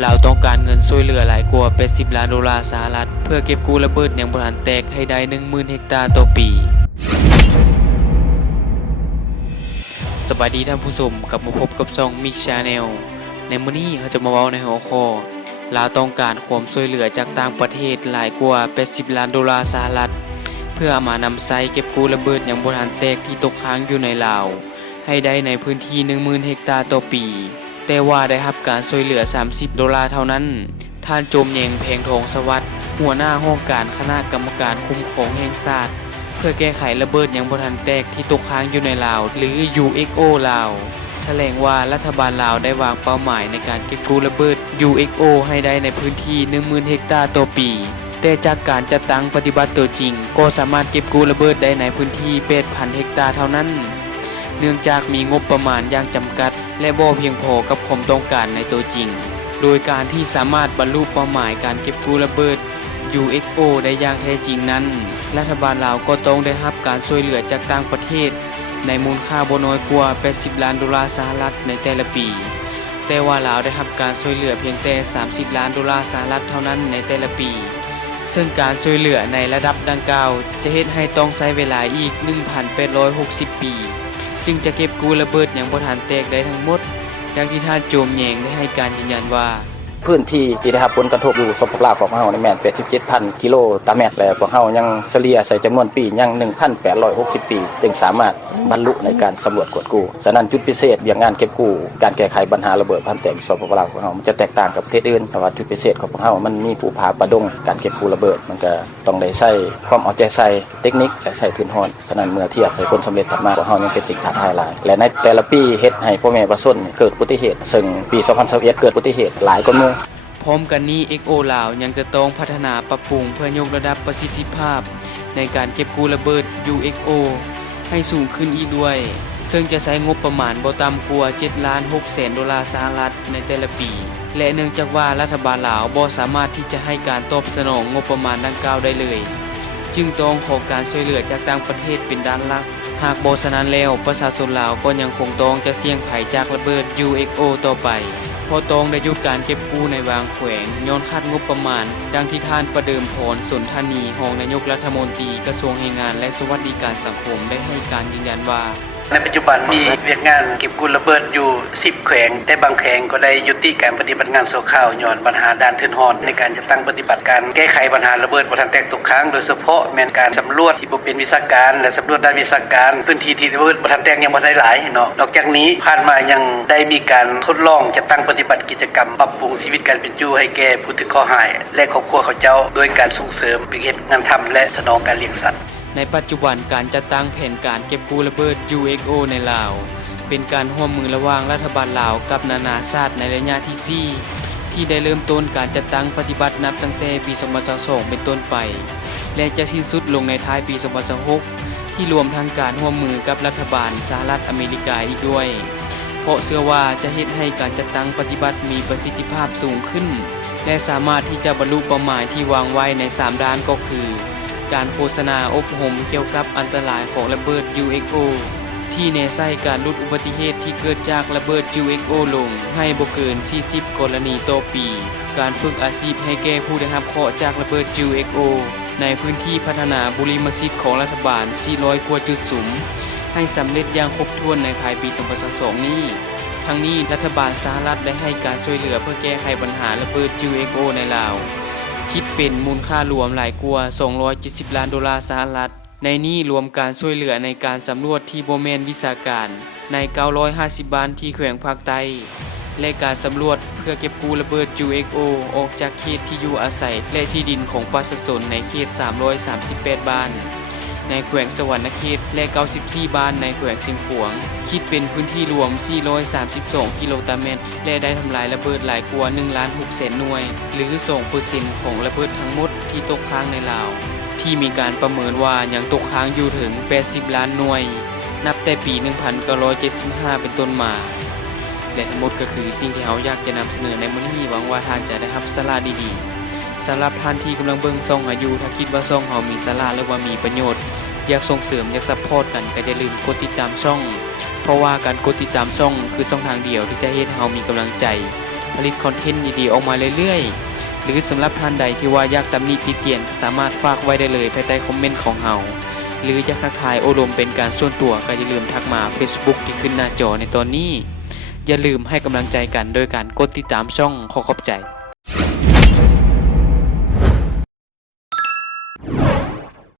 ลาต้องการเงินช่วยเหลือหลายกว่า80ล้านดอลลาร์สหรัฐ เพื่อเก็บกู้ระเบิดอย่างบ่ทันแตกให้ได้ 10,000 เฮกตาร์ต่อปี สวัสดีท่านผู้ชมกลับมาพบกับช่องมิกชาแนลในมื้อนี้เราจะมาเว้าในหัวข้อลาต้องการความช่วยเหลือจากต่างประเทศหลายกว่า80ล้านดอลลาร์สหรัฐ เพื่อมานำใช้เก็บกู้ระเบิดอย่างบ่ทันแตกที่ตกค้างอยู่ในลาวให้ได้ในพื้นที่ 10,000 เฮกตาร์ต่อปี แต่ว่าได้รับการช่วยเหลือ 30 ดอลลาร์เท่านั้น ท่านโจมเยงเพลงทองสวัสดิ์หัวหน้าห้องการคณะกรรมการคุ้มครองแห่งชาติเพื่อแก้ไขระเบิดย่างบทันแตกที่ตกค้างอยู่ในลาว หรือ UXO ลาวแถลงว่ารัฐบาลลาวได้วางเป้าหมายในการเก็บกู้ระเบิด UXO ให้ได้ในพื้นที่ 10,000 เฮกตาร์ต่อปี แต่จากการจัดตั้งปฏิบัติตัวจริง ก็สามารถเก็บกู้ระเบิดได้ในพื้นที่ 8,000 เฮกตาร์เท่านั้น เนื่องจากมีงบประมาณอย่างจำกัด และบ่เพียงพอกับความต้องการในตัวจริง โดยการที่สามารถบรรลุเป้าหมายการเก็บกู้ระเบิด UXO ได้อย่างแท้จริงนั้น รัฐบาลลาวก็ต้องได้รับการช่วยเหลือจากต่างประเทศ ในมูลค่าบ่น้อยกว่า 80 ล้านดอลลาร์สหรัฐในแต่ละปี แต่ว่าลาวได้รับการช่วยเหลือเพียงแต่ 30 ล้านดอลลาร์สหรัฐเท่านั้นในแต่ละปีซึ่งการช่วยเหลือในระดับดังกล่าว จะเฮ็ดให้ต้องใช้เวลาอีก 1,860 ปี จึงจะเก็บกู้ระเบิดอย่างบ่ทันแตกได้ทั้งหมด ดังที่ท่านโจมแยงได้ให้การยืนยันว่า พื้นที่ที่ได้รับผลกระทบอยู่สภาพลาของเฮาในแม่น87,000 กิโลตามเมตรแล้วพวกเฮายังเฉลี่ยใส่จำนวนปียัง 1,860 ปี จึงสามารถบรรลุในการสำรวจกวดกู้ฉะนั้นจุดพิเศษอย่างงานเก็บกู้การแก้ไขปัญหาระเบิดพันแตกสภาพลาวของเฮามันจะแตกต่างกับประเทศอื่นแต่ว่าจุดพิเศษของพวกเฮามันมีภูผาประดงการเก็บกู้ระเบิดมันก็ต้องได้ใช้ความเอาใจใส่เทคนิคและใช้ทุนฮอนฉะนั้นเมื่อเทียบใส่ผลสำเร็จถัดมาพวกเฮายังเป็นสิ่งท้าทายหลาย และในแต่ละปีเฮ็ดให้พ่อแม่ประชาชนเกิดอุบัติเหตุซึ่งปี2021เกิดอุบัติเหตุหลายกว่าหมู่ พร้อมกันนี้ XO ลาวยังจะต้องพัฒนาปรับปรุงเพื่อยกระดับประสิทธิภาพ ในการเก็บกู้ระเบิด UXO ให้สูงขึ้นอีกด้วย ซึ่งจะใช้งบประมาณบ่ต่ำกว่า7ล้าน6แสนดอลลาร์สหรัฐในแต่ละปี และเนื่องจากว่ารัฐบาลลาวบ่สามารถที่จะให้การตอบสนองงบประมาณดังกล่าวได้เลย จึงต้องขอการช่วยเหลือจากต่างประเทศเป็นด้านหลักหากบ่ฉะนั้นแล้วประชาชนลาวก็ยังคงต้องจะเสี่ยงภัยจากระเบิด UXO ต่อไป พอตองได้ยุบการเก็บกู้ในบางแขวงย้อนคาดงบประมาณ ดังที่ท่านประเดิมพรสุนทานีรองนายกรัฐมนตรีกระทรวงแรงงานและสวัสดิการสังคมได้ให้การยืนยันว่า ในปัจจุบันมีเวียกงานเก็บกุลระเบิดอยู่ 10 แขวง แต่บางแขวงก็ได้ยุติการปฏิบัติงานโซข่าวย้อนปัญหาด้านทืนฮอน ในการจะตั้งปฏิบัติการแก้ไขปัญหาระเบิดบ่ทันแตกตกค้างโดยเฉพาะแม่นการสำรวจที่บ่เป็นวิชาการและสำรวจด้านวิชาการ พื้นที่ที่ระเบิดบ่ทันแตกยังบ่ได้หลายเนาะนอกจากนี้ผ่านมายังได้มีการทดลองจะตั้งปฏิบัติกิจกรรมปรับปรุงชีวิตการเป็นอยู่ให้แก่ผู้ถูกข้อหาย และครอบครัวเขาเจ้า โดยการส่งเสริมเป็นเฮ็ดงานทำและสนองการเลี้ยงสัตว์ ในปัจจุบันการจัดตั้งแผนการเก็บกู้ระเบิด UXO ในลาว เป็นการร่วมมือระหว่างรัฐบาลลาวกับนานาชาติในระยะที่ 4 ที่ได้เริ่มต้นการจัดตั้งปฏิบัตินับตั้งแต่ปี 2022 เป็นต้นไป และจะสิ้นสุดลงในท้ายปี 2026 ที่รวมทั้งการร่วมมือกับรัฐบาลสหรัฐอเมริกาอีกด้วย เพราะเชื่อว่าจะเฮ็ดให้การจัดตั้งปฏิบัติมีประสิทธิภาพสูงขึ้น และสามารถที่จะบรรลุเป้าหมายที่วางไว้ใน 3 ด้านก็คือ การโฆษณาอบรมเกี่ยวกับอันตรายของระเบิด UXO ที่แนไส้การลดอุบัติเหตุที่เกิดจากระเบิด UXO ลงให้บ่เกิน 40 กรณีต่อปี การฝึกอาชีพให้แก่ผู้ได้รับเคราะห์จากระเบิด UXO ในพื้นที่พัฒนาบุรีมสิทธิ์ของรัฐบาล 400 กว่าจุดสุม ให้สำเร็จอย่างครบถ้วนในภายปี 2022 นี้ ทั้งนี้รัฐบาลสหรัฐได้ให้การช่วยเหลือเพื่อแก้ไขปัญหาระเบิด UXO ในลาว คิดเป็นมูลค่ารวมหลายกว่า 270 ล้านดอลลาร์สหรัฐ ในนี้รวมการช่วยเหลือในการสำรวจที่โบแมนวิชาการ ใน 950 บ้านที่แขวงภาคใต้และการสำรวจเพื่อเก็บกู้ระเบิด UXO ออกจากเขตที่อยู่อาศัยและที่ดินของประชาชนในเขต 338 บ้าน ในแขวงสวรรณเขตและ94บ้านในแขวงเชียงขวง คิดเป็นพื้นที่รวม 432 กิโลตเมตร และได้ทำลายระเบิดหลายกว่า1ล้าน6แสนหน่วย หรือ2%ของระเบิดทั้งหมดที่ตกค้างในลาว ที่มีการประเมินว่ายังตกค้างอยู่ถึง 80 ล้านหน่วย นับแต่ปี 1975 เป็นต้นมาและทั้งหมดก็คือสิ่งที่เราอยากจะนำเสนอในมื้อนี้หวังว่าท่านจะได้รับสาระดีๆ สำหรับท่านที่กำลังเบิ่งซ่องอายุถ้าคิดว่าซ่องเฮามีสาระหรือว่ามีประโยชน์ อยากส่งเสริมอยากซัพพอร์ตกันก็อย่าลืมกดติดตามช่อง เพราะว่าการกดติดตามช่องคือช่องทางเดียวที่จะเฮ็ดให้เฮามีกำลังใจ ผลิตคอนเทนต์ดีๆออกมาเรื่อยๆ หรือสำหรับท่านใดที่ว่าอยากตำหนิติเตียนสามารถฝากไว้ได้เลยภายใต้คอมเมนต์ของเฮาหรือจะทักทายโอลมเป็นการส่วนตัวก็อย่าลืมทักมา Facebook ที่ขึ้นหน้าจอในตอนนี้ อย่าลืมให้กำลังใจกันโดยการกดติดตามช่องขอขอบใจ